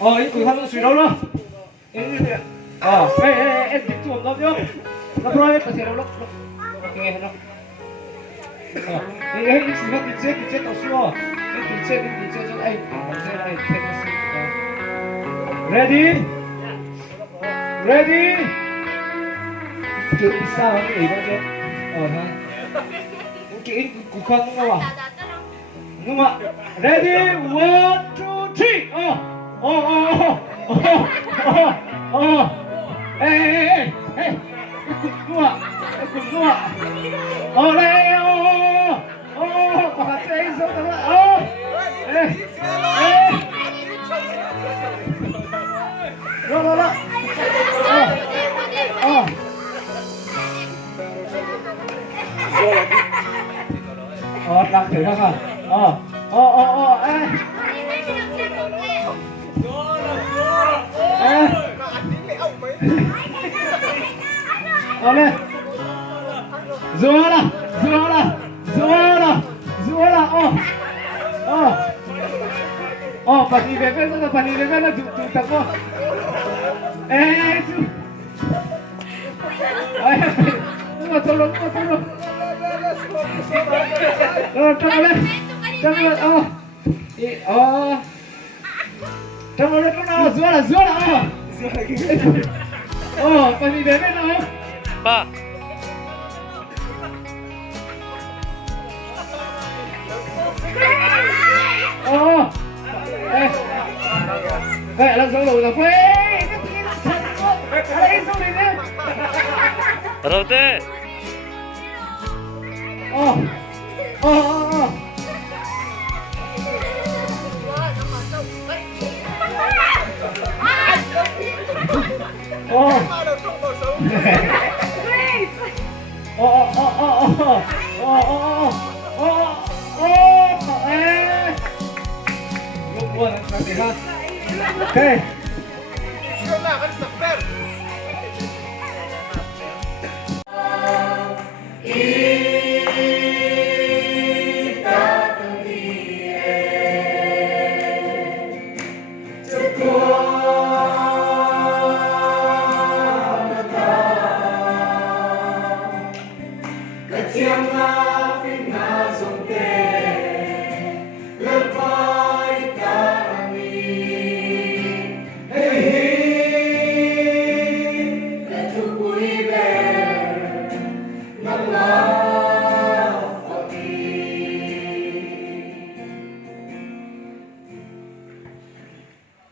一鬼看那个水着了。em tính chuồng không nhá. Nó thôi, có thể đâu lúc. Ok hết rồi. Em chỉ có tính chết tao xua. Em tính chết cho anh. Thế này thế nó xinh. Ready. Chưa đi sao cái gì đâu chứ. Ha. Cái cục khăn đúng không ạ? Đúng không ạ? Ready, 1, 2, 3. Ê, đúng ạ? Đúng ạ? Đây, quả chơi sống các bạn. Rồi. Đang thử thăng à? Lên. Rúa là. Pani bebé là tụi tao có. Chú. Tolong. Trong lên. Rúa là. Pani bebé nào? Pa. Làm sao rồi quê. Đây xong đi nè. Đâu thế? Okay. Yun na, kalis na,